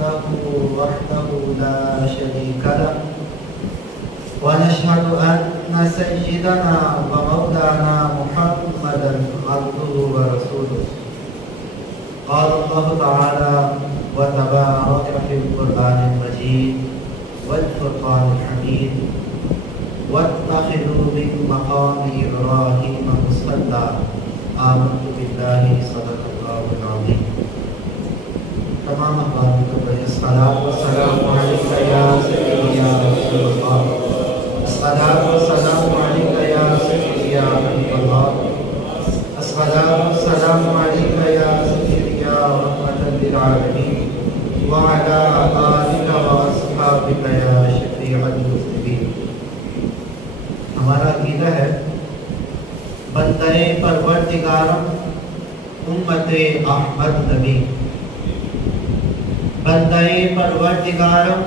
وحده لا شريك له ونشهد أن سيدنا ومولانا محمدا عبده ورسوله قال الله تعالى وتبارك في القرآن المجيد والفرقان الحميد واتخذوا من مقام إبراهيم مصلى آمنت بالله صدق الله العظيم تمام احوال کو پڑھیں الصلاۃ والسلام علیک یا سیدی یا رسول اللہ الصلاۃ والسلام علیک یا سیدی یا حبیب اللہ الصلاۃ والسلام علیک یا سیدی یا رحمۃ للعالمین وعلی آلک واصحابک یا شفیع المذنبین۔ ہمارا عقیدہ ہے بندہ پروردگارم امت احمد نبی، بندہ پروردگارم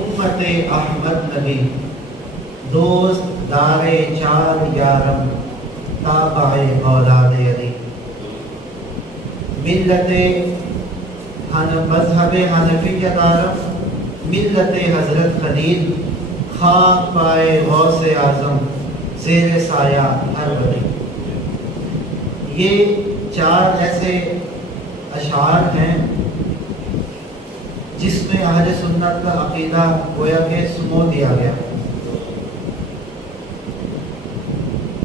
امت احمد نبی، دوست دار چار یارم تابع اولاد علی، ملت مذہب حنفیہ دارم ملت حضرت خلیل، خاک پائے غوث اعظم زیر سایہ ہر ولی۔ یہ چار ایسے اشعار ہیں جس میں اہل سنت کا عقیدہ گویا کہ سمو دیا گیا۔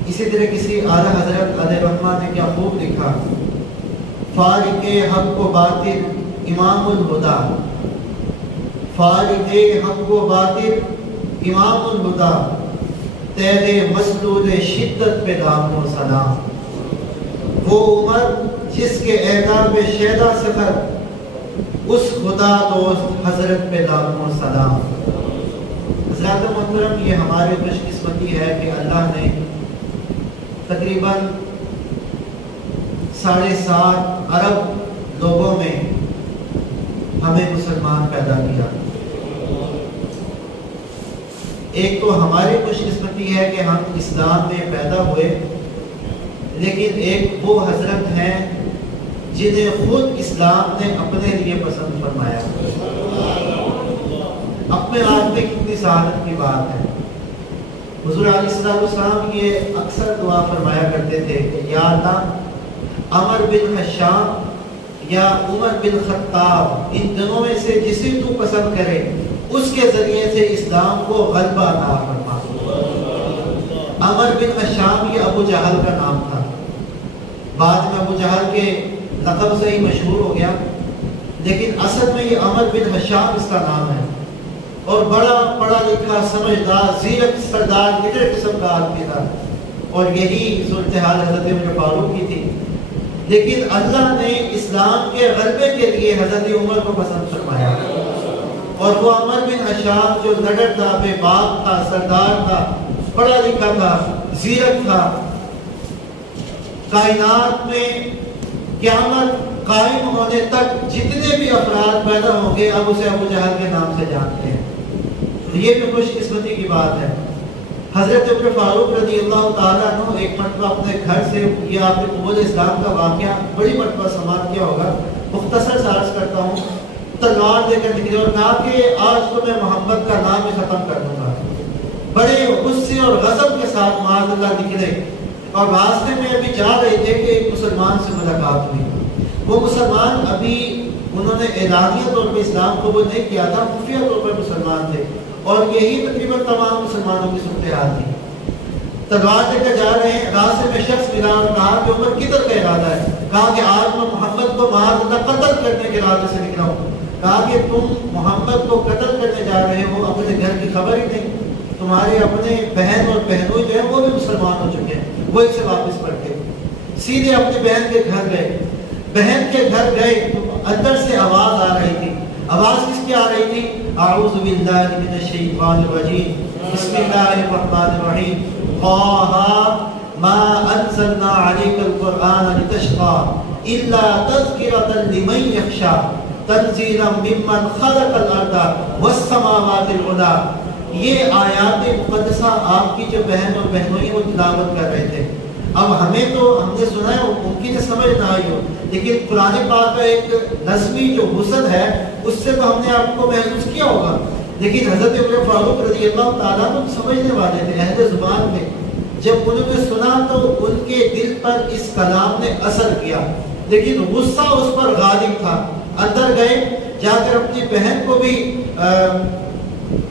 اسی طرح کسی اعلیٰ حضرت علیہ رحمہ نے کیا خوب لکھا، فارق حق و باطل امام الہدا، فارق حق و باطل امام الہدا، تیرے مسلول شدت پہ دام و سلام، وہ عمر جس کے اعدام شیدا سفر، اس خدا دوست حضرت پہ دام و سلام۔ حضرات محترم، یہ ہماری خوش قسمتی ہے کہ اللہ نے تقریباً 7.5 ارب لوگوں میں ہمیں مسلمان پیدا کیا۔ ایک تو ہماری خوش قسمتی ہے کہ ہم اسلام میں پیدا ہوئے، لیکن ایک وہ حضرت ہیں جنہیں خود اسلام نے اپنے لیے پسند فرمایا۔ اپنے آپ میں کتنی سعادت کی بات ہے۔ حضور علیہ السلام یہ اکثر دعا فرمایا کرتے تھے کہ یا اللہ عمر بن حشام یا عمر بن خطاب، ان دونوں میں سے جسے تو پسند کرے اس کے ذریعے سے اسلام کو غلبہ عطا فرما۔ عمر بن حشام یہ ابو جہل کا نام تھا، بعد میں ابو جہل کے لقب سے ہی مشہور ہو گیا، لیکن اصل میں یہ عمر بن حشام اس کا نام ہے، اور بڑا پڑھا لکھا سمجھدار زیرک سردار کتنے قسم کا آدمی تھا، اور یہی صورتحال حضرت عمر فاروق کی تھی، لیکن اللہ نے اسلام کے غلبے کے لیے حضرت عمر کو پسند فرمایا۔ اور وہ عمر بن حشام جو لڑر تھا، بے باک تھا، سردار تھا، پڑھا لکھا تھا، زیرک تھا، کائنات میں قیامت قائم ہونے تک جتنے بھی افراد پیدا ہوں گے اب اسے ابو جہل کے نام سے جانتے ہیں۔ یہ بھی خوش قسمتی کی بات ہے۔ حضرت عمر فاروق رضی اللہ تعالیٰ عنہ ایک مرتبہ اپنے گھر سے، یہ آپ نے قبول اسلام کا واقعہ بڑی مرتبہ سماعت کیا ہوگا، مختصر سے عرض کرتا ہوں، تلوار لے کر نکلے اور کہا کہ آج تو میں محمد کا نام ہی ختم کر دوں گا۔ بڑے غصے اور غضب کے ساتھ معاذ اللہ نکلے، اور راستے میں ابھی جا رہے تھے کہ ایک مسلمان سے ملاقات ہوئی۔ وہ مسلمان ابھی انہوں نے اعلانیہ طور پر اسلام قبول نہیں کیا تھا، خفیہ طور پر مسلمان تھے، اور یہی تقریباً تمام مسلمانوں کی صورتحال تھی۔ تلوار لے کر جا رہے ہیں، راستے میں شخص ملا اور کہا کہ عمر کدھر کا ارادہ ہے؟ کہا کہ آج میں محمد کو معاذ اللہ قتل کرنے کے ارادے سے نکلا ہوں۔ کہا کہ تم محمد کو قتل کرنے جا رہے ہو، اپنے گھر کی خبر ہی نہیں، تمہارے اپنے بہن اور بہنوئی جو ہیں وہ بھی مسلمان ہو چکے ہیں، وہ اسے واپس پڑھ کے سیدھے اپنی بہن کے گھر گئے۔ بہن کے گھر گئے تو اندر سے آواز آ رہی تھی۔ آواز کس کی آ رہی تھی؟ اعوذ باللہ من الشیطان الرجیم، بسم اللہ الرحمن الرحیم، طٰہٰ ما انزلنا علیک القرآن لتشقیٰ الا تذکرۃ لمن یخشیٰ تنزیلا ممن خلق الارض والسماوات العلیٰ۔ یہ آیات مقدسہ آپ کی جو بہن اور بہنوئی وہ تلاوت کر رہے تھے۔ اب ہمیں تو ہم نے سنا ہے ممکن ہے سمجھ نہ آئی ہو، لیکن قرآن پاک کا ایک نظمی جو حسن ہے اس سے تو ہم نے آپ کو محسوس کیا ہوگا. لیکن حضرت عمر فاروق رضی اللہ تعالیٰ تو سمجھنے والے تھے، اہل زبان میں. جب انہوں نے سنا تو ان کے دل پر اس کلام نے اثر کیا، لیکن غصہ اس پر غالب تھا. اندر گئے، جا کر اپنی بہن کو بھی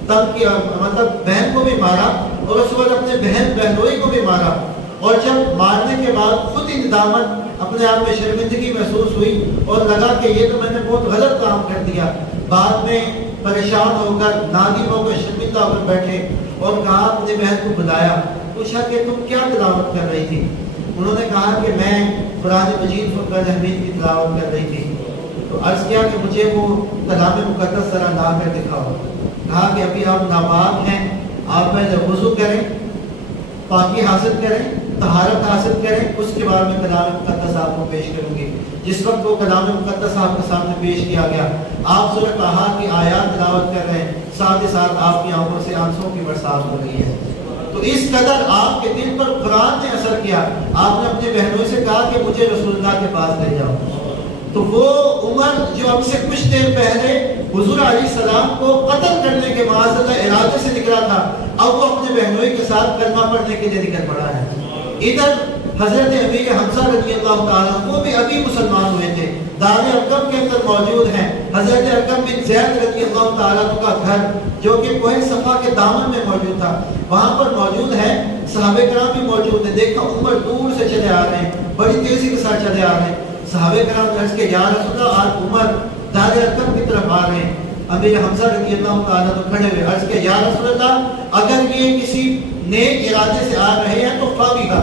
تنگ کیا، مطلب بہن کو بھی مارا، اور اس کے بعد اپنے بہنوئی کو بھی مارا. اور جب مارنے کے بعد خود ندامت، اپنے آپ میں شرمندگی محسوس ہوئی اور لگا کہ یہ تو میں نے بہت غلط کام کر دیا. بعد میں پریشان ہو کر، نادم ہو کر، شرمندہ ہو کر بیٹھے اور کہا، اپنے بہن کو بلایا، پوچھا کہ تم کیا تلاوت کر رہی تھی؟ انہوں نے کہا کہ میں قرآن مجید فرقان حمید کی تلاوت کر رہی تھی. تو عرض کیا کہ مجھے وہ کلام مقدس ذرا لا کر دکھاؤ. کہا کہ ابھی آپ ناپاک ہیں، آپ پہلے وضو کریں، پاکی حاصل کریں، طہارت حاصل کریں، اس کے بعد میں کلام مقدس آپ کو پیش کروں گی. جس وقت وہ کلام مقدس آپ کے سامنے پیش کیا گیا، آپ سورہ طٰہٰ کی آیات تلاوت کر رہے ہیں، ساتھ ہی ساتھ آپ کی آنکھوں سے آنسوں کی برسات ہو رہی ہے. تو اس قدر آپ کے دل پر قرآن نے اثر کیا. آپ نے اپنے بہنوں سے کہا کہ مجھے رسول اللہ کے پاس لے جاؤ. تو وہ عمر جو اب سے کچھ دیر پہلے حضور علیہ السلام کو قتل کرنے کے معاذ اللہ ارادے سے نکلا تھا، اب وہ اپنے بہنوئی کے ساتھ کلمہ پڑھنے کے لیے نکل پڑا ہے. ادھر حضرت امیر حمزہ رضی اللہ تعالیٰ وہ بھی ابھی مسلمان ہوئے تھے، دار ارقم کے اندر موجود ہیں. حضرت ارقم بن زید رضی اللہ تعالیٰ کا گھر جو کہ کوہ صفا کے دامن میں موجود تھا، وہاں پر موجود ہے. صحابہ کرام بھی موجود ہیں. دیکھا عمر دور سے چلے آ رہے ہیں، بڑی تیزی کے ساتھ چلے آ رہے ہیں. صحابہ کرام عرض کے یا رسول اللہ، آج عمر دار ارقم کی طرف آ رہے ہیں. امیر حمزہ رضی اللہ تعالیٰ تو کھڑے ہوئے، عرض کے یا رسول اللہ، اگر یہ کسی نیک ارادے سے آ رہے ہیں تو فابیہا،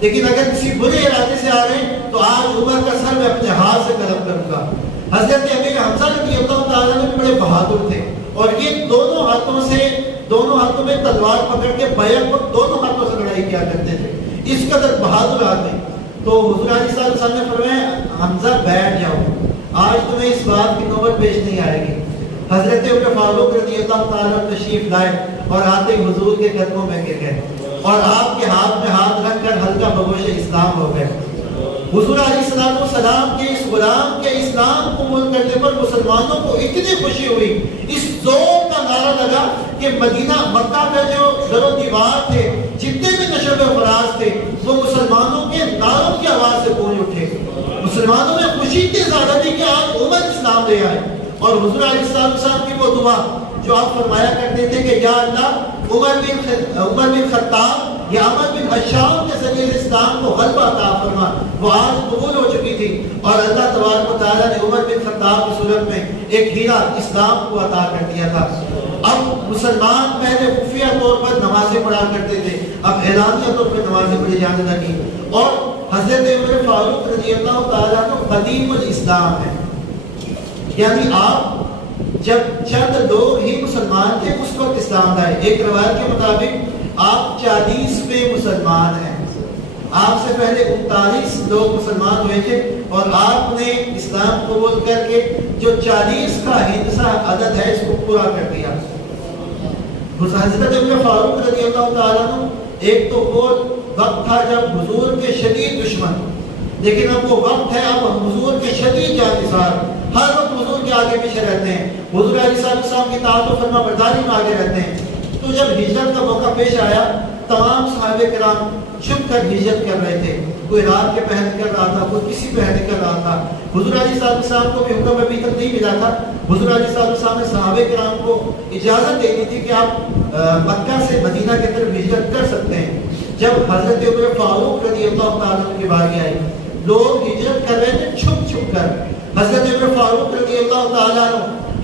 لیکن اگر کسی برے ارادے سے آ رہے ہیں تو آج عمر کا سر میں اپنے ہاتھ سے قلم کروں گا. حضرت امیر حمزہ رضی اللہ تعالیٰ نے بڑے بہادر تھے، اور یہ دونوں ہاتھوں میں تلوار پکڑ کے بیعت کو دونوں ہاتھوں سے لڑائی کیا کرتے تھے. اس قدر بہادر آدمی. تو حضور علیہ السلام نے فرمایا، حمزہ بیٹھ جاؤ، آج تمہیں اس بات کی نوبت پیش نہیں آئے گی. حضرت عمر فاروق رضی اللہ تعالیٰ تشریف لائے اور آتے حضور کے قدموں میں گر گئے اور آپ کے ہاتھ میں ہاتھ رکھ کر ہلکا بگوش اسلام ہو گئے. حضور علیہ السلام کے اس غلام کے اسلام قبول کرنے پر مسلمانوں کو اتنی خوشی ہوئی، اس زور کا نعرہ لگا کہ مدینہ مکہ کا جو در و دیوار تھے، جتنے بھی نشب و فراز تھے، وہ مسلمانوں کے نعروں کی آواز سے گونج اٹھے. مسلمانوں میں خوشی اتنی زیادہ تھی کہ آج عمر اسلام لے آئے. اور حضور علیہ السلام کی وہ دعا جو آپ فرمایا کرتے تھے کہ یا اللہ عمر بن خطاب یا عمر بن حشام کے ذریعے اسلام کو غلبہ عطا فرما، وہ آج قبول ہو چکی تھی. اور اللہ تبارک و تعالیٰ نے عمر بن خطاب کی صورت میں ایک ہیرا اسلام کو عطا کر دیا تھا. اب مسلمان پہلے خفیہ طور پر نمازیں پڑھا کرتے تھے، اب اعلانیہ طور پر نمازیں پڑھی جانے لگی. اور حضرت عمر فاروق رضی اللہ تعالیٰ کو قدیم الاسلام ہے، یعنی آپ جب چند لوگ ہی مسلمان تھے اس وقت اسلام لائے. ایک روایت کے مطابق آپ 40ویں مسلمان ہیں. آپ سے پہلے 39 لوگ مسلمان ہوئے تھے اور آپ نے اسلام قبول کر کے جو 40 کا ہندسہ عدد ہے اس کو پورا کر دیا. حضرت عمر فاروق رضی اللہ تعالیٰ عنہ، ایک تو وہ وقت تھا جب حضور کے شدید دشمن، لیکن اب وہ وقت ہے اب حضور کے شدید جانثار، ہر وقت حضور کے آگے پیچھے رہتے ہیں، حضور علیہ السلام کی اطاعت و فرما برداری میں آگے رہتے ہیں. تو جب ہجرت کا موقع پیش آیا، تمام صحابہ کرام چھپ کر ہجرت کر رہے تھے. کوئی رات کے پہر کر رہا تھا، کوئی کسی پہر کر رہا تھا. حضور علیہ السلام کو بھی حکم ابھی تک نہیں ملا تھا. حضور علیہ السلام نے صحابہ کرام کو اجازت دے دی تھی کہ آپ مکہ سے مدینہ کی طرف ہجرت کر سکتے ہیں. جب حضرت عمر فاروق رضی اللہ تعالیٰ کی باری آئی، لوگ ہجرت کر رہے تھے چھپ چھپ کر. حضرت عمر فاروق رضی اللہ تعالیٰ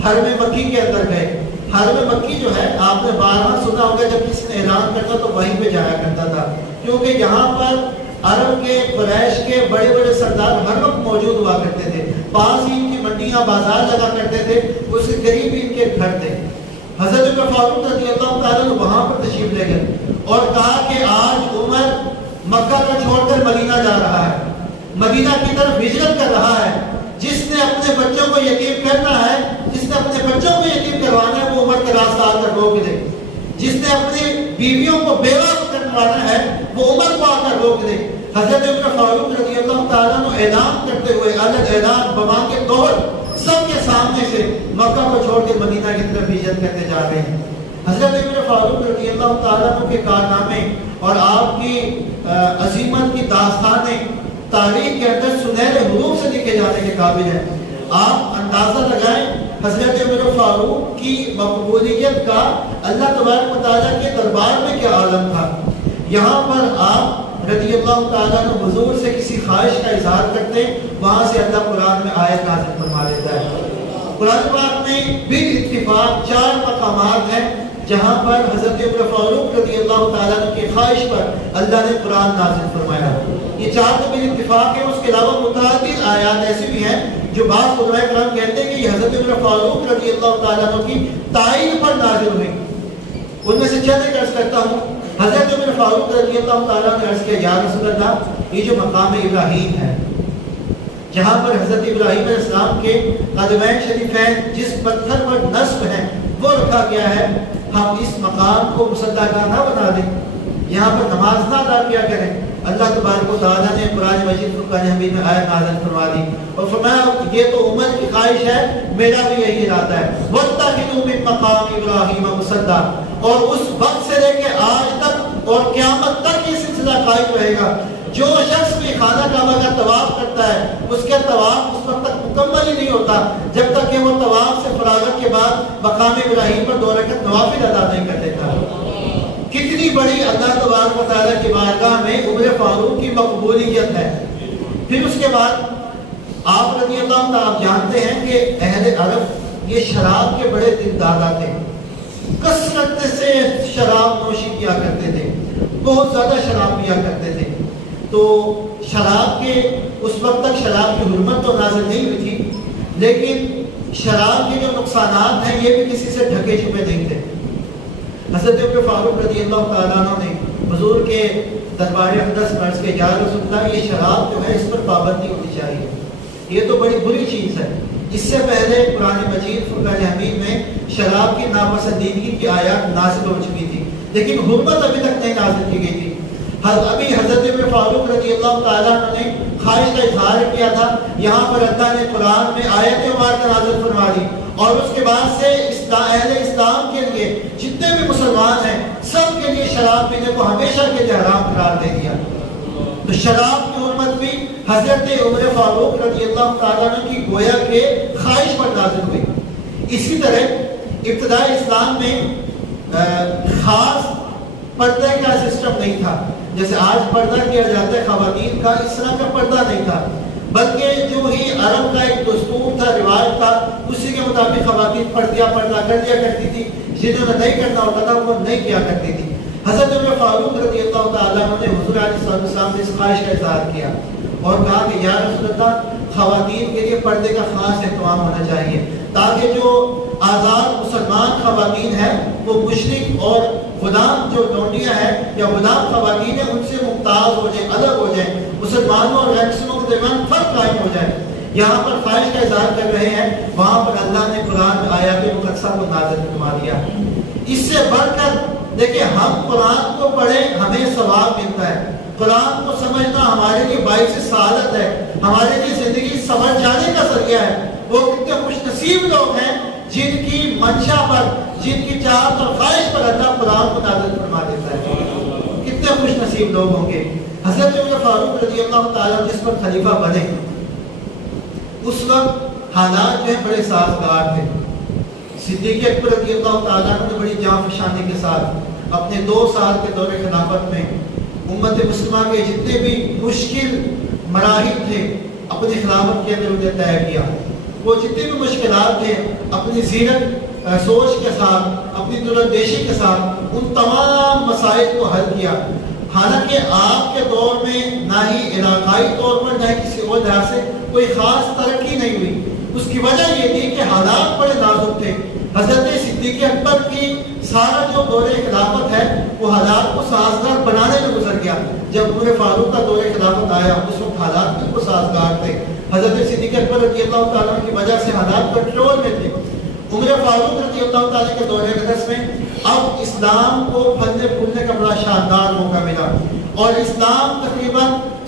حرم مکی کے اندر گئے. حرم مکی جو ہے آپ نے بارہا سنا ہوگا، جب کسی نے اعلان کرتا تو وہیں پہ جایا کرتا تھا، کیونکہ یہاں پر عرب کے قریش کے بڑے بڑے سردار ہر وقت موجود ہوا کرتے تھے. پاس ہی ان کی منڈیاں بازار لگا کرتے تھے، اس کے قریب ہی ان کے گھر تھے. حضرت عمر فاروق رضی اللہ تعالیٰ وہاں پر تشریف لے گئے اور کہا کہ آج عمر مکہ کا چھوڑ کر مدینہ جا رہا ہے، مدینہ کی طرف ہجرت کر رہا ہے. جس نے اپنے بچوں کو یتیم کرنا ہے، جس نے اپنے بچوں کو یتیم کروانا ہے، وہ عمر کے راستہ آ کر روک دے. جس نے اپنی بیویوں کو بیوہ کروانا ہے، وہ عمر کو آ کر روک دے. حضرت عمر فاروق رضی اللہ تعالیٰ عنہ اعلان کرتے ہوئے اعلان بما کے طور سب کے سامنے سے مکہ کو چھوڑ کے مدینہ کی طرف ہجرت کرتے جا رہے ہیں. حضرت عمر فاروق رضی اللہ تعالیٰ عنہ کے کارنامے اور آپ کی عظیمت کی داستانیں تاریخ کے اندر سنہرے حروف سے لکھے جانے کے قابل ہیں. آپ اندازہ لگائیں حضرت عمر فاروق کی مقبولیت کا اللہ تبارک و تعالیٰ کے دربار میں کیا عالم تھا. یہاں پر آپ رضی اللہ تعالیٰ عنہ حضور سے کسی خواہش کا اظہار کرتے ہیں, وہاں سے اللہ قرآن میں آیت نازل فرما دیتا ہے. قرآن پاک میں بال اتفاق 4 مقامات ہیں جہاں پر حضرت عمر فاروق رضی اللہ تعالیٰ عنہ کی خواہش پر اللہ نے قرآن نازل فرمایا. یہ 4 تو بال اتفاق ہیں. اس کے علاوہ متعدد آیات ایسی بھی ہیں جو بعض علماء کرام کہتے ہیں کہ یہ حضرت عمر فاروق رضی اللہ تعالیٰ عنہ کی تعین پر نازل ہوئی. ان میں سے چند ایک عرض کرتا ہوں. حضرت عمر فاروق رضی اللہ تعالیٰ نے عرض کیا, یا رسول اللہ, یہ جو مقام ابراہیم ہے جہاں پر حضرت ابراہیم علیہ السلام کے قدمین شریفین جس پتھر پر نصب ہیں وہ رکھا گیا ہے, ہم اس مقام کو مصلی گاہ نہ بنا دیں, یہاں پر نماز نہ ادا کیا کریں. اللہ تبارک و تعالیٰ نے قرآن مجید فرقان حمید میں آیت نازل فرما دی اور فرمایا یہ تو عمر کی خواہش ہے, میرا بھی یہی ارادہ ہے. وَاتَّخِذُوا مِن مَّقَامِ إِبْرَاهِيمَ مُصَلًّى, اور اس وقت سے لے کے آج تک اور قیامت تک یہ سلسلہ قائم رہے گا. جو شخص بھی خانہ کعبہ کا طواف کرتا ہے اس کے طواف اس وقت تک مکمل ہی نہیں ہوتا جب تک کہ وہ طواف سے فراغت کے بعد مقام ابراہیم پر 2 رکعت نوافل ادا نہیں کر دیتا. کتنی بڑی اللہ تبارک و تعالیٰ کی بارگاہ میں عمر فاروق کی مقبولیت ہے. پھر اس کے بعد آپ رضی اللہ تعالیٰ آپ جانتے ہیں کہ اہل عرب یہ شراب کے بڑے دل دادا تھے, کثرت سے شراب نوشی کیا کرتے تھے, بہت زیادہ شراب پیا کرتے تھے. تو شراب کے اس وقت تک شراب کی حرمت تو نازل نہیں ہوئی تھی, لیکن شراب کے جو نقصانات ہیں یہ بھی کسی سے ڈھکے چھپے نہیں تھے. حضرت عمر فاروق رضی اللہ تعالیٰ عنہ نے حضور کے دربار اقدس عرض کے, یا رسول اللہ, یہ شراب جو ہے اس پر پابندی ہونی چاہیے, یہ تو بڑی بری چیز ہے. اس سے پہلے قرآن مجید فرقان حمید میں شراب کی ناپسندیدگی کی آیات نازل ہو چکی تھی, لیکن حرمت ابھی تک نہیں نازل کی گئی تھی. ابھی حضرت عمر فاروق رضی اللہ تعالیٰ عنہ نے خواہش کا اظہار کیا تھا, یہاں پر اللہ نے قرآن میں آیت مبارکہ نازل فرما دی اور اس کے بعد سے اہل اسلام کے لیے جتنے بھی مسلمان ہیں سب کے لیے شراب پینے کو ہمیشہ کے لیے حرام قرار دے دیا. تو شراب کی حرمت بھی حضرت عمر فاروق رضی اللہ تعالیٰ عنہ کی گویا کے خواہش پر نازل ہوئی. اسی طرح ابتدائی اسلام میں خاص پردے کا سسٹم نہیں تھا, جیسے آج پردہ کیا جاتا ہے خواتین کا, اس طرح کا پردہ نہیں تھا, بلکہ جو ہی عرب کا ایک دستور تھا, رواج تھا, اسی کے مطابق خواتین پردہ کر دیا کرتی تھی. جنہوں نے نہیں کرنا ہوتا تھا وہ نہیں کیا کرتی تھی. حضرت عمر فاروق رضی اللہ تعالیٰ عنہ نے حضور علیہ السلام سے اس خواہش کا اظہار کیا اور کہا کہ یا رسول اللہ, خواتین کے لیے پردے کا خاص اہتمام ہونا چاہیے تاکہ جو آزاد مسلمان خواتین ہیں وہ مشرک اور غلام جو لونڈیاں ہیں یا غلام خواتین ہیں ان سے ممتاز ہو جائیں, الگ ہو جائیں, مسلمانوں اور غیر مسلموں کے درمیان فرق قائم ہو جائے. یہاں پر خواہش کا اظہار کر رہے ہیں, وہاں پر اللہ نے قرآن میں آیات مقدسہ کو نازل فرما دیا. اس سے بڑھ کر دیکھیں, ہم قرآن کو پڑھیں ہمیں ثواب ملتا ہے, قرآن کو سمجھنا ہمارے لیے باعث سعادت ہے, ہمارے لیے زندگی سنور جانے کا ذریعہ ہے. وہ کتنے خوش نصیب لوگ ہیں جن کی منشا پر, جن کی چاہت اور خواہش پر اللہ قرآن کو نازل فرما دیتا ہے. کتنے خوش نصیب لوگ ہوں گے. حضرت عمر فاروق رضی اللہ تعالیٰ جس پر خلیفہ بنے اس وقت حالات جو ہیں بڑے سازگار تھے. صدیق اکبر رضی اللہ تعالیٰ نے بڑی جاں فشانی کے ساتھ اپنے 2 سال کے دور خلافت میں امت مسلمہ کے جتنے بھی مشکل مراحل تھے اپنی خلافت کے اندر انہیں طے کیا. وہ جتنے بھی مشکلات تھے اپنی زیرت سوچ کے ساتھ, اپنی دردیشی کے ساتھ ان تمام مسائل کو حل کیا. حالانکہ آپ کے دور میں نہ ہی علاقائی طور پر نہ ہی کسی اور لحاظ سے کوئی خاص ترقی نہیں ہوئی. اس کی وجہ یہ تھی کہ حالات بڑے نازک تھے. حضرت صدیق اکبر کی سارا جو دور خلافت ہے وہ حالات کو سازگار بنانے میں گزر گیا. جب عمر فاروق کا دور خلافت آیا اس وقت حالات بالکل سازگار تھے. حضرت صدیق اکبر رضی اللہ تعالیٰ کی وجہ سے حالات کنٹرول میں تھے. عمر فاروق رضی اللہ تعالیٰ کے دور حدث میں اب اسلام کو پھلنے پھولنے کا بڑا شاندار موقع ملا اور اسلام تقریباً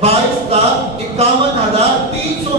22,51,300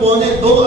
2.25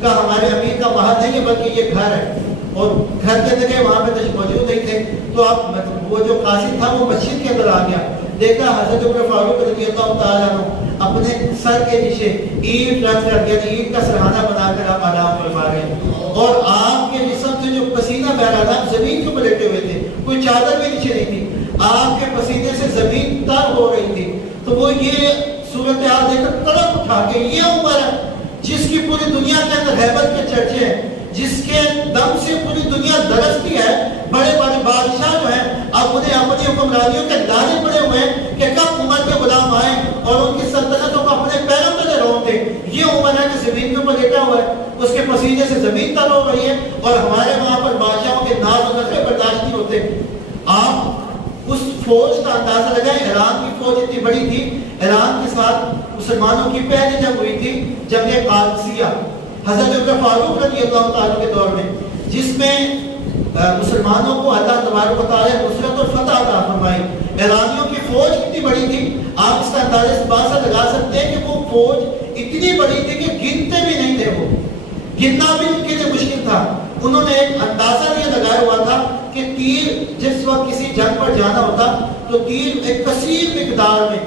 کہا ہمارے امیر کا وہاں نہیں ہے بلکہ یہ گھر ہے، اور گھر کے اندر گئے وہاں پہ موجود نہیں تھے، تو اب وہ جو قاصد تھا وہ مسجد کے اندر آ گیا، دیکھا حضرت عمر فاروق رضی اللہ تعالیٰ عنہ اپنے سر کے نیچے اینٹ رکھ کر یعنی اینٹ کا سرحانہ بنا کر آپ آرام فرما رہے ہیں، اور آپ کے جسم سے جو پسینہ بہ رہا تھا، زمین کے اوپر لیٹے ہوئے تھے، کوئی چادر بھی نیچے نہیں تھی، آپ کے پسینے سے زمین تر ہو رہی تھی، تو وہ یہ صورتحال دیکھ کر تڑپ اٹھا کے یہ عمر ہے جس کی پوری دنیا کے اندر ہیبت کے چرچے ہیں، جس کے دم سے پوری دنیا درستی ہے، بڑے بڑے بادشاہ جو ہیں اب انہیں اپنی حکمرانیوں کے دانے پڑے ہوئے ہیں کہ کب عمر کے غلام آئے اور ان کی سلطنتوں کو اپنے پیروں تلے رون دے۔ یہ عمر ہے کہ زمین کے اوپر لیٹا ہوا ہے، اس کے پسینے سے زمین تر ہو رہی ہے، اور ہمارے وہاں پر بادشاہوں کے ناز و نخرے برداشت نہیں ہوتے۔ آپ اس فوج کا اندازہ لگائیں، ایران کی فوج اتنی بڑی تھی، ایران کے ساتھ مسلمانوں کی پہلی جنگ ہوئی تھی، جنگ قادسیہ، حضرت عمر فاروق رضی اللہ تعالیٰ کے دور میں، جس میں مسلمانوں کو اللہ تبارک و تعالیٰ نصرت اور فتح عطا فرمائی۔ ایرانیوں کی فوج کتنی بڑی تھی، آپ اس کا اندازہ اس بات سے لگا سکتے ہیں کہ وہ فوج اتنی بڑی تھی کہ گنتے بھی نہیں تھے، وہ گننا بھی ان کے لیے مشکل تھا۔ انہوں نے ایک اندازہ یہ لگایا ہوا تھا کہ تیر جس وقت کسی جنگ پر جانا ہوتا تو تیر ایک کثیر مقدار میں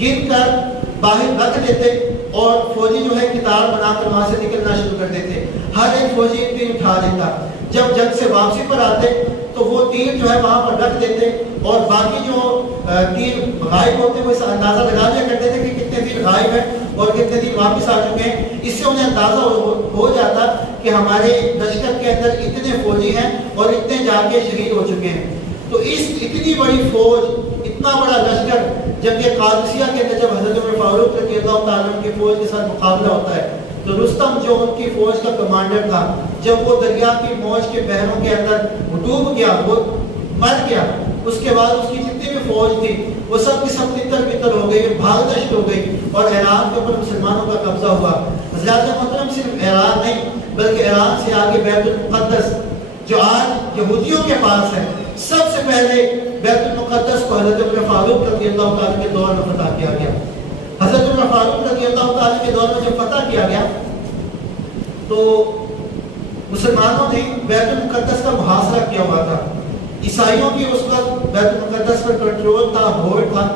گن کر باہر رکھ دیتے، اور فوجی جو ہے کتار بنا کر وہاں سے نکلنا شروع کر دیتے، ہر ایک فوجی تیر اٹھا دیتا، جب جنگ سے واپسی پر آتے تو وہ تیر جو ہے وہاں پر رکھ دیتے، اور باقی جو تیر غائب ہوتے وہ اس اندازہ لگا دیا کرتے تھے کہ کتنے تیر غائب ہیں اور کتنے تیر واپس آ چکے ہیں۔ اس سے انہیں اندازہ ہو جاتا کہ ہمارے لشکر کے اندر اتنے فوجی ہیں اور اتنے جا کے شہید ہو چکے ہیں۔ تو اس اتنی بڑی فوج، اتنا بڑا لشکر، جب یہ قادسیہ کے اندر جب حضرت عمر فاروق رضی اللہ تعالیٰ کی فوج کے ساتھ مقابلہ ہوتا ہے تو رستم جو ان کی فوج کا کمانڈر تھا، جب وہ دریا کی موج کے بحروں کے اندر ڈوب گیا، وہ مر گیا، اس کے بعد اس کی جتنی بھی فوج تھی وہ سب کی سب تتر بتر ہو گئی، بھاگ دشت ہو گئی، اور ایران کے اوپر مسلمانوں کا قبضہ ہوا۔ حضرات محترم، صرف ایران نہیں بلکہ ایران سے آگے بیت المقدس جو آج یہودیوں کے پاس ہے، سب سے پہلے بیت المقدس کو حضرت عمر فاروق رضی اللہ تعالیٰ کے دور میں فتح کیا گیا۔ حضرت عمر فاروق رضی اللہ تعالیٰ کے دور میں جب فتح کیا گیا تو مسلمانوں نے بیت المقدس کا محاصرہ کیا ہوا تھا۔ عیسائیوں کی اس وقت بیت المقدس پر کنٹرول تھا، ہولڈ تھا،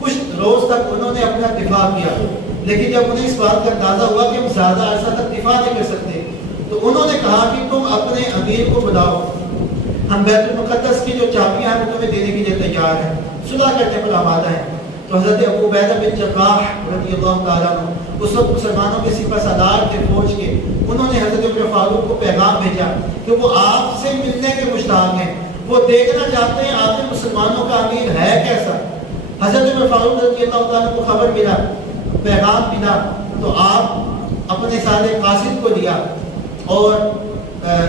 کچھ روز تک انہوں نے اپنا دفاع کیا، لیکن جب انہیں اس بات کا اندازہ ہوا کہ ہم زیادہ عرصہ تک دفاع نہیں کر سکتے تو انہوں نے کہا کہ تم اپنے امیر کو بلاؤ، ہم بیت المقدس کی جو چابیاں ہیں وہ تمہیں دینے کے لیے تیار ہیں، صلح کرنے پر آمادہ ہیں۔ تو حضرت ابو عبیدہ بن جراح رضی اللہ تعالیٰ عنہ اس وقت مسلمانوں کے سپہ سالار تھے فوج کے، انہوں نے حضرت عمر فاروق کو پیغام بھیجا کہ وہ آپ سے ملنے کے مشتاق ہیں، وہ دیکھنا چاہتے ہیں آخر مسلمانوں کا امیر ہے کیسا۔ حضرت عمر فاروق رضی اللہ تعالیٰ کو خبر ملا، پیغام ملا، تو آپ اپنے ساتھ قاصد کو دیا اور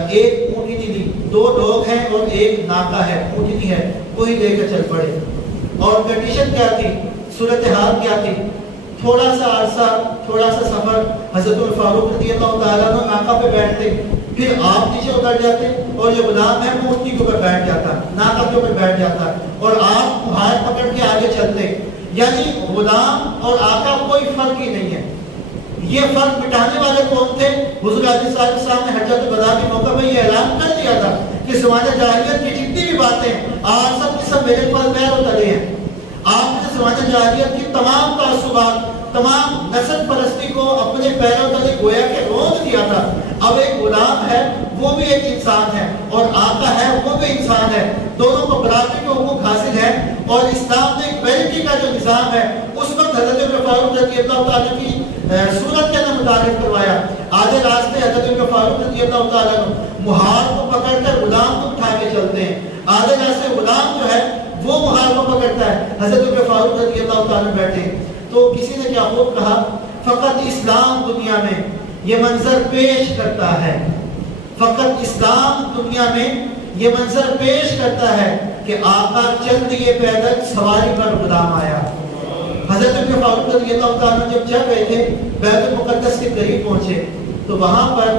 ایک اونٹنی لی، 2 لوگ ہیں اور ایک ناکا ہے، اونٹنی ہے، وہی لے کر چل پڑے۔ اور کنڈیشن کیا تھی، صورتحال کیا تھی، تھوڑا سا عرصہ، تھوڑا سا سفر، حضرت عمر فاروق رضی اللہ تعالیٰ عنہ ناکا پہ بیٹھتے، پھر آپ نیچے اتر جاتے اور جو غلام ہے وہ اونٹنی کے اوپر بیٹھ جاتا، ناکا کے اوپر بیٹھ جاتا، اور آپ ہاتھ پکڑ کے آگے چلتے، یعنی غلام اور آقا کوئی فرق ہی نہیں ہے۔ یہ فرق مٹانے والے کون تھے؟ حضور علیہ السلام نے حجۃ الوداع کے موقع پر یہ اعلان کر دیا تھا کہ زمانہ جاہلیت کی جتنی بھی باتیں آج سب کی سب میرے پاس پیر اترے ہیں۔ آپ نے زمانہ جاہلیت کی تمام تعصبات، تمام نسل پرستی کو اپنے پیروں تلے گویا کہ روک دیا تھا۔ اب ایک غلام ہے وہ بھی ایک انسان ہے اور آقا ہے وہ بھی انسان ہے، دونوں کو برابری کے حقوق حاصل ہے، اور اسلام نے ایکویلٹی کا جو نظام ہے اس وقت حضرت عمر فاروق رضی اللہ تعالیٰ کی صورت کے اندر متعارف کروایا۔ آدھے راستے حضرت عمر فاروق رضی اللہ تعالیٰ مہار کو پکڑ کر غلام کو اٹھا کے چلتے ہیں، آدھے راستے غلام جو ہے وہ مہار کو پکڑتا ہے، حضرت عمر فاروق رضی اللہ تعالیٰ بیٹھے۔ تو کسی نے کیا خوب کہا، فقط اسلام دنیا میں یہ منظر پیش کرتا ہے، فقط اسلام دنیا میں یہ منظر پیش کرتا ہے کہ آقا چل دیے پیدل، سواری پر غلام آیا۔ حضرت عمر فاروق رضی اللہ تعالیٰ جب چل رہے تھے بیت المقدس کے قریب پہنچے تو وہاں پر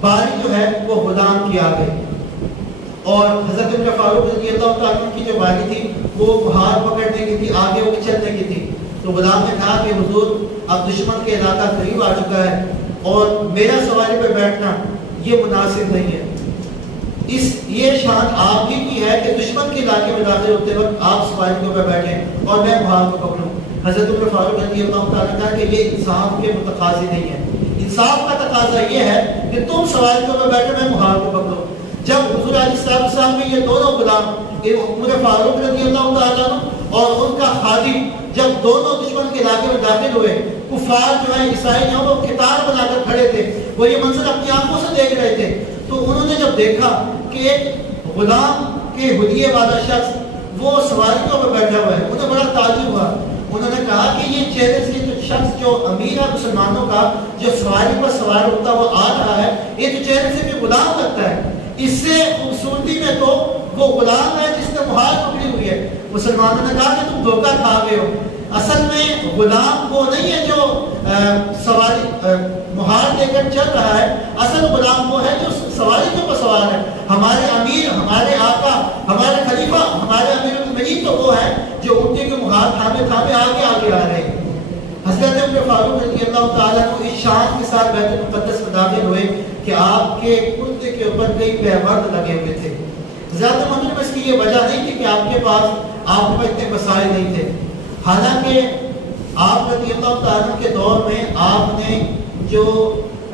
باری جو ہے وہ غلام کی آ گئی، اور حضرت عمر فاروق رضی اللہ تعالیٰ کی جو باری تھی وہ ہار پکڑنے کی تھی، آگے وہ چلنے کی تھی۔ تو غلام نے کہا کہ حضور اب دشمن کے علاقہ قریب آ چکا ہے اور میرا سواری پہ بیٹھنا یہ مناسب نہیں ہے. یہ شان آپ ہی کی ہے کہ دشمن کے علاقے میں داخل ہوتے وقت آپ سواری کے اوپر بیٹھیں اور میں محال کو پکڑوں. حضرت عمر فاروق رضی اللہ تعالیٰ کہا کہ یہ انصاف کے متقاضی نہیں ہے. انصاف کا تقاضا یہ ہے کہ تم سواری کے اوپر بیٹھے میں محال کو پکڑوں. جب حضور علیہ السلام میں یہ دونوں غلام عمر فاروق رضی اللہ تعالیٰ اور ان کا خادم جب دونوں دشمن کے علاقے میں داخل ہوئے، کفار جو ہے عیسائی جو وہ قطار بنا کر کھڑے تھے، وہ یہ منظر اپنی آنکھوں سے دیکھ رہے تھے. تو انہوں نے جب دیکھا کہ ایک غلام کے حلیے والا شخص وہ سواریوں پر بیٹھا ہوا ہے، انہیں بڑا تعجب ہوا. انہوں نے کہا کہ یہ چہرے سے جو شخص جو امیر ہے مسلمانوں کا، جو سواری پر سوار ہوتا وہ آ رہا ہے، یہ تو چہرے سے بھی غلام لگتا ہے. اس سے خوبصورتی میں تو وہ غلام ہے جس نے مہار پکڑی ہوئی ہے. مسلمانوں نے کہا کہ تم دھوکہ کھا گئے ہو. اصل میں غلام وہ نہیں ہے جو سواری مہار دے کر چل رہا ہے، اصل غلام وہ ہے جو سواری کے اوپر سوار ہے. ہمارے امیر، ہمارے آقا، ہمارے خلیفہ، ہمارے امیر المؤمنین تو وہ ہے جو اونٹے کے مہار تھامے تھامے آگے آگے آ رہے ہیں. حضرت عمر فاروق رضی اللہ تعالیٰ کو اس شان کے ساتھ بیت المقدس میں داخل ہوئے کہ آپ کے کرتے کے اوپر کئی پیورد لگے ہوئے تھے. زیادہ مطلب اس کی یہ وجہ نہیں تھی کہ آپ کے پاس اتنے مسائل نہیں تھے. حالانکہ آپ رضی اللہ تعالیٰ کے دور میں آپ نے جو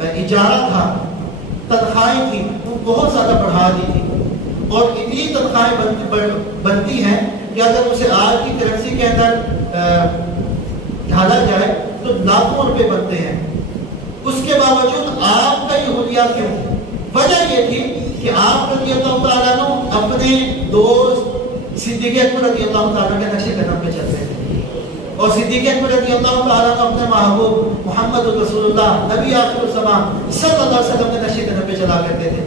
اجارہ تھا، تنخواہیں تھی، وہ بہت زیادہ بڑھا دی تھی. اور اتنی تنخواہیں بنتی ہیں کہ اگر اسے آج کی کرنسی کے اندر ڈھالا جائے تو لاکھوں روپے بنتے ہیں. اس کے باوجود آپ کا یہ حلیہ کیوں؟ وجہ یہ تھی کہ آپ رضی اللہ تعالیٰ عنہ اپنے دوست صدیق اکبر رضی اللہ تعالیٰ کے نقش قدم پہ چلتے تھے، اور صدیق اکبر رضی اللہ تعالیٰ عنہ اپنے محبوب محمد رسول اللہ نبی آخر الزمان صلی اللہ علیہ وسلم کے نقش قدم پہ چلا کرتے تھے.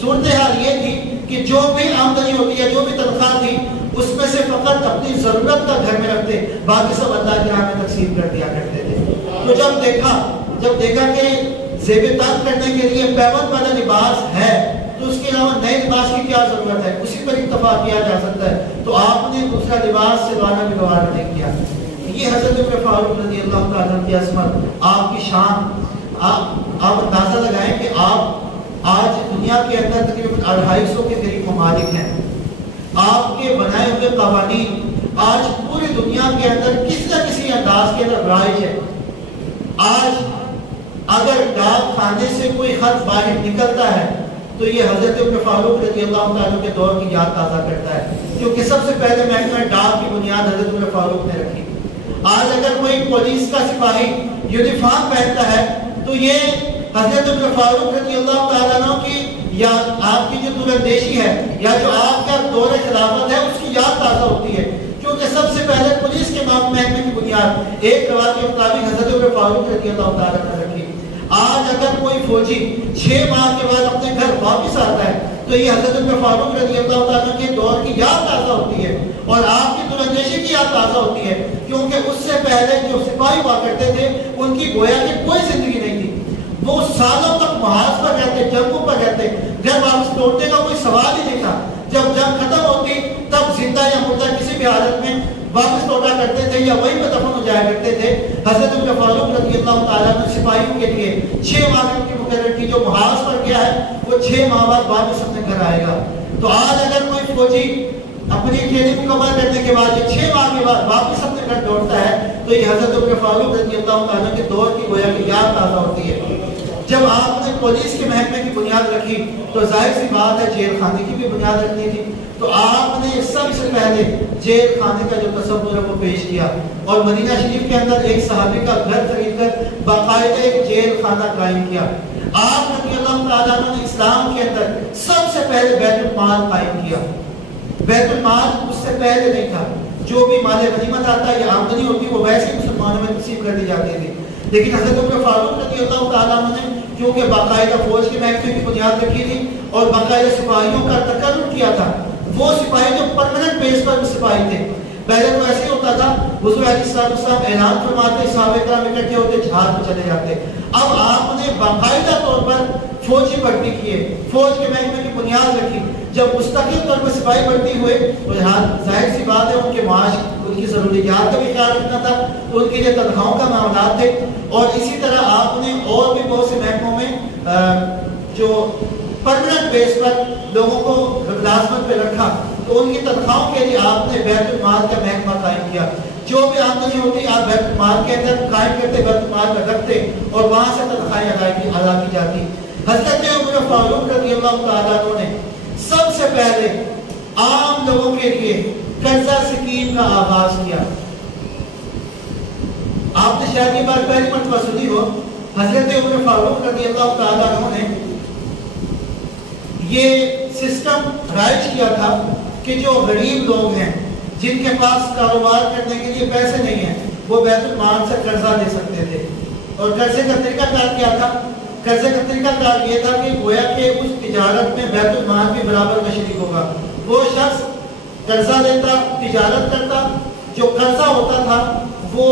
صورتحال یہ تھی کہ جو بھی آمدنی ہوتی ہے، جو بھی تنخواہ تھی، اس میں سے فقط اپنی ضرورت کا گھر میں رکھتے، باقی سب اللہ کی راہ میں تقسیم کر دیا کرتے تھے. تو جب دیکھا کہ زیب تن کرنے کے لیے پیون والا لباس ہے تو اس کے علاوہ نئے لباس کی کیا ضرورت ہے، اسی پر اکتفا کیا جا سکتا ہے. تو آپ نے دوسرا لباس سلوانا بھی گوارا نہیں کیا. یہ حضرت عمر فاروق رضی اللہ تعالیٰ کی عظمت، آپ کی شان. آپ اندازہ لگائیں کہ آپ آج دنیا کے اندر تقریباً 250 کے قریب ممالک ہیں. آپ کے بنائے ہوئے قوانین آج پوری دنیا کے اندر کسی نہ کسی انداز کے اندر رائج ہے. آج اگر ڈاک خانے سے کوئی خط باہر نکلتا ہے تو یہ حضرت عمر فاروق رضی اللہ تعالیٰ کے دور کی یاد تازہ کرتا ہے، کیونکہ سب سے پہلے محکمہ ڈاک کی بنیاد حضرت عمر فاروق نے رکھی. آج اگر کوئی پولیس کا سپاہی یونیفارم پہنتا ہے تو یہ حضرت عمر فاروق رضی اللہ تعالیٰ کی یا آپ کی جو دوراندیشی ہے یا جو آپ کا دور خلافت ہے اس کی یاد تازہ ہوتی ہے، کیونکہ سب سے پہلے پولیس کے محکمے کی بنیاد ایک روایت کے مطابق حضرت عمر فاروق رضی اللہ تعالیٰ نے رکھی. آج اگر کوئی فوجی 6 ماہ کے بعد اپنے گھر واپس آتا ہے تو یہ حضرت عمر فاروق رضی اللہ تعالیٰ کے دور کی یاد تازہ ہوتی ہے اور آپ کی دوراندیشی کی یاد تازہ ہوتی ہے، کیونکہ اس سے پہلے جو سپاہی ہوا کرتے تھے ان کی گویا کہ کوئی زندگی نہیں تھی. وہ سالوں تک محاذ پر رہتے، جنگوں پر رہتے، گھر واپس لوٹنے کا کوئی سوال ہی نہیں تھا. جب جنگ ختم ہوتی تب زندہ یا مردہ کسی بھی حالت میں واپس لوٹا کرتے تھے یا وہیں پہ دفن ہو جایا کرتے تھے. حضرت عمر فاروق رضی اللہ تعالیٰ نے سپاہیوں کے لیے 6 ماہ کی مقرر کی، جو محاذ پر گیا ہے وہ 6 ماہ بعد واپس اپنے گھر آئے گا. تو آج اگر کوئی فوجی اپنی ٹریننگ مکمل کرنے کے بعد یہ 6 ماہ کے بعد واپس اپنے گھر لوٹتا ہے تو یہ حضرت عمر فاروق رضی اللہ تعالیٰ کے دور کی گویا کی یاد تازہ ہوتی ہے. جب آپ نے پولیس کے محکمے کی بنیاد رکھی تو ظاہر سی بات ہے جیل خانے کی بھی بنیاد رکھنی تھی. تو آپ نے سب سے پہلے جیل خانے کا جو تصور ہے وہ پیش کیا اور مدینہ شریف کے اندر ایک صحابی کا گھر خرید کر باقاعدہ ایک جیل خانہ قائم کیا. آپ رضی اللہ تعالیٰ نے اسلام کے اندر سب سے پہلے بیت المال قائم کیا. بیت المال اس سے پہلے نہیں تھا. جو بھی مال غنیمت آتا ہے یا آمدنی ہوتی وہ ویسے مسلمانوں میں تقسیم کر دی جاتی تھی. لیکن حضرت عمر فاروق رضی اللہ تعالیٰ نے کیونکہ باقاعدہ فوج کے محکمے کی بنیاد رکھی تھی اور باقاعدہ سپاہیوں کا تقرر کیا تھا، وہ سپاہی جو پرماننٹ بیس پر سپاہی تھے، پہلے تو ایسے ہی ہوتا تھا، حضور علیہ السلام اعلان فرماتے، صحابہ کرام اکٹھے ہوتے، جہاد میں چلے جاتے۔ اب آپ نے باقاعدہ طور پر فوجی بھرتی کیے، فوج کے محکمے کی بنیاد رکھی۔ جب مستقل طور پر سپاہی بھرتی ہوئے تو جہاد ظاہر سی بات ہے ان کے معاش، ان کی ضروریات کا بھی خیال رکھنا تھا، ان کے لیے تنخواہوں کا معاملات تھے، اور اسی طرح آپ نے اور بھی بہت سے محکموں میں جو پرمننٹ بیس پر لوگوں کو ملازمت پہ رکھا، تو ان کی تنخواہوں کے لیے آپ نے بیت المال کا محکمہ قائم کیا۔ جو بھی آمدنی ہوتی آپ بیت المال کے اندر قائم کرتے، بیت المال میں رکھتے، اور وہاں سے تنخواہیں ادا کی جاتی۔ حضرت عمر فاروق رضی اللہ تعالیٰ عنہ نے سب سے پہلے عام لوگوں کے لیے قرضہ اسکیم کا آغاز کیا۔ آپ نے شاید یہ بات پہلی مرتبہ سنی ہو، حضرت عمر فاروق رضی اللہ تعالیٰ عنہ نے یہ سسٹم رائج کیا تھا کہ جو غریب لوگ ہیں، جن کے پاس کاروبار کرنے کے لیے پیسے نہیں ہیں، وہ بیت المال سے قرضہ دے سکتے تھے۔ اور قرضے کا طریقہ کار کیا تھا؟ قرضے کا طریقہ کار یہ تھا کہ گویا کہ اس تجارت میں بیت المال بھی برابر میں شریک ہوگا۔ وہ شخص قرضہ دیتا، تجارت کرتا، جو قرضہ ہوتا تھا وہ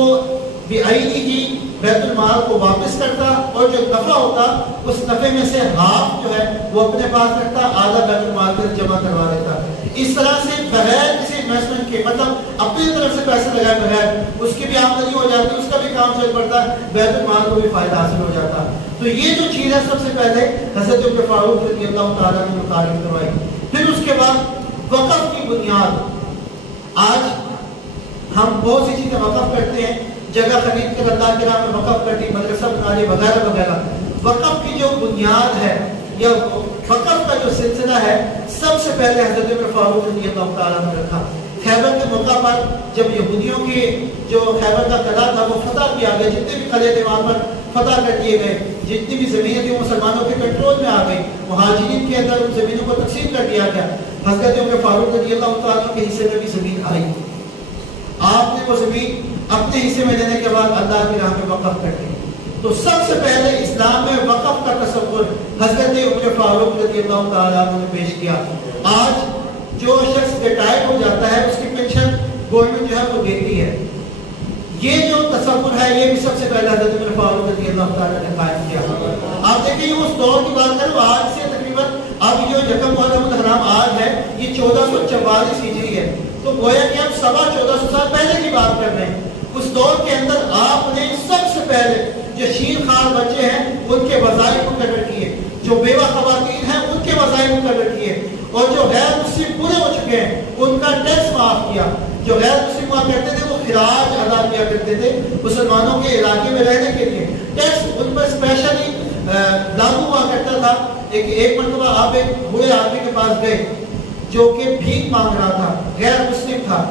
بعینی ہی بیت المال کو واپس کرتا، اور جو نفع ہوتا اس نفع میں سے ہاف جو ہے وہ اپنے پاس رکھتا، آدھا بیت المال کے جمع کروا دیتا۔ اس طرح سے بغیر کسی انویسٹمنٹ کے، مطلب اپنی طرف سے پیسے لگائے بغیر، اس کی بھی آمدنی ہو جاتی، اس کا بھی کام چل پڑتا، بیت المال کو بھی فائدہ حاصل ہو جاتا۔ تو یہ جو چیز ہے سب سے پہلے حضرت عمر فاروق رضی اللہ تعالیٰ نے متعارف کروائی۔ پھر اس کے بعد وقف کی بنیاد۔ آج ہم بہت سی چیزیں وقف کرتے ہیں، جگہ خرید کر اللہ کے راہ میں وقف کرتی، مدرسہ بنا لی وغیرہ وغیرہ۔ وقف کی جو بنیاد ہے یا وقف کا جو سلسلہ ہے، سب سے پہلے حضرت عمر فاروق رضی اللہ تعالیٰ نے رکھا۔ خیبر کے موقع پر جب یہودیوں کے جو خیبر کا قلعہ تھا وہ فتح کیا گیا، جتنے بھی قلعے تھے وہاں پر فتح کر دیے گئے، جتنی بھی زمینیں تھیں مسلمانوں کے کنٹرول میں آ گئی، مہاجرین کے اندر ان زمینوں کو تقسیم کر دیا گیا۔ حضرت عمر فاروق رضی اللہ تعالیٰ کے حصے میں بھی زمین آئی، آپ نے وہ زمین اپنے حصے میں لینے کے بعد اللہ کی راہ میں وقف کر دی۔ تو سب سے پہلے اسلام میں وقف کا تصور حضرت عمر فاروق رضی اللہ تعالیٰ نے پیش کیا۔ آج جو شخص ریٹائر ہو جاتا ہے اس کی پینشن گورنمنٹ جو ہے وہ دیتی ہے۔ یہ جو تصور ہے یہ بھی سب سے پہلے حضرت عمر فاروق رضی اللہ تعالیٰ نے قائم کیا۔ آپ دیکھیں اس دور کی بات کرو، آج سے تقریباً اب جو یکم محرم الحرام آج ہے یہ 1444 ہجری ہے، تو گویا کہ ہم 1400 سال پہلے کی بات کر رہے ہیں۔ اس دور کے اندر آپ نے سب سے پہلے جو شیر خوار بچے ہیں ان کے وظائف مقرر کیے، جو بیوہ خواتین ہیں ان کے وظائف مقرر کیے، اور جو غیر مسلم پورے ہو چکے ہیں ان کا ٹیکس معاف کیا۔ جو غیر مسلم ہوا کرتے تھے وہ خراج ادا کیا کرتے تھے مسلمانوں کے علاقے میں رہنے کے لیے، ٹیکس ان پر اسپیشلی لاگو ہوا کرتا تھا۔ ایک مرتبہ آپ ایک بوڑھے آدمی کے پاس گئے جو کہ بھیک مانگ رہا تھا، غیر مسلم تھا،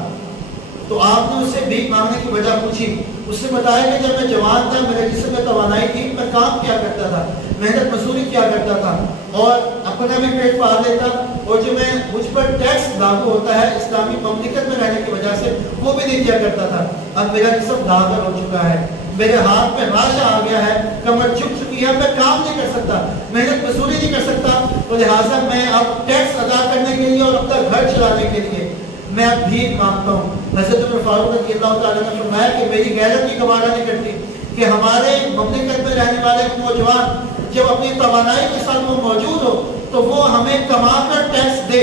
تو آپ نے اس سے بھیک مانگنے کی وجہ پوچھی۔ اس نے بتایا کہ جب میں جوان تھا میرے جسم میں توانائی تھی، میں کام کیا کرتا تھا، محنت مزدوری کیا کرتا تھا اور اپنا بھی پیٹ پال لیتا، اور جو میں مجھ پر ٹیکس لاگو ہوتا ہے اسلامی مملکت میں رہنے کی وجہ سے وہ بھی نہیں دیا کرتا تھا۔ اب میرا جسم داغر ہو چکا ہے، میرے ہاتھ میں راشا آ گیا ہے، کمر جھک چکی ہے، میں کام نہیں کر سکتا، محنت مزدوری نہیں کر سکتا، تو لہٰذا میں اب ٹیکس ادا کرنے کے لیے اور اپنا گھر چلانے کے لیے میں اب بھیک مانگتا ہوں۔ حضرت عمر فاروق رضی اللہ تعالیٰ نے فرمایا کہ میری غیرت کی گوارا نہیں کرتی کہ ہمارے مملکت میں رہنے والے نوجوان جب اپنی توانائی کے ساتھ وہ موجود ہو تو وہ ہمیں کما کر ٹیکس دے،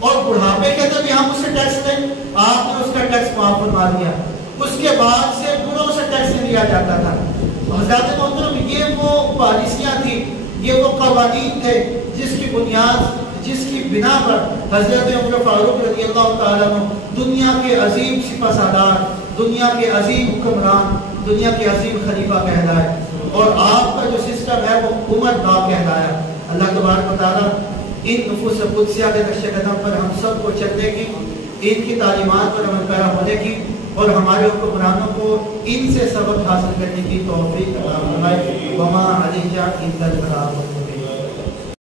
اور بڑھاپے کے اندر بھی ہم اس سے ٹیکس دیں۔ آپ نے اس کا ٹیکس معاف فرما دیا، اس کے بعد سے بڑوں سے ٹیکس نہیں لیا جاتا تھا۔ حضرات محترم، یہ وہ پالیسیاں تھیں، یہ وہ قوانین تھے جس کی بنیاد، جس کی بنا پر حضرت عمر فاروق رضی اللہ تعالیٰ عنہ دنیا کے عظیم سپہ سالار، دنیا کے عظیم حکمران، دنیا کے عظیم خلیفہ کہلائے، اور آپ کا جو سسٹم ہے وہ عمر نام کہلایا۔ اللہ تبارک و تعالیٰ ان نفوس قدسیہ کے نقش قدم پر ہم سب کو چلنے کی، ان کی تعلیمات پر عمل پیرا ہونے کی، اور ہمارے حکمرانوں کو ان سے سبق حاصل کرنے کی توفیق عطا فرمائے۔ وما علیہ الا البلاغ۔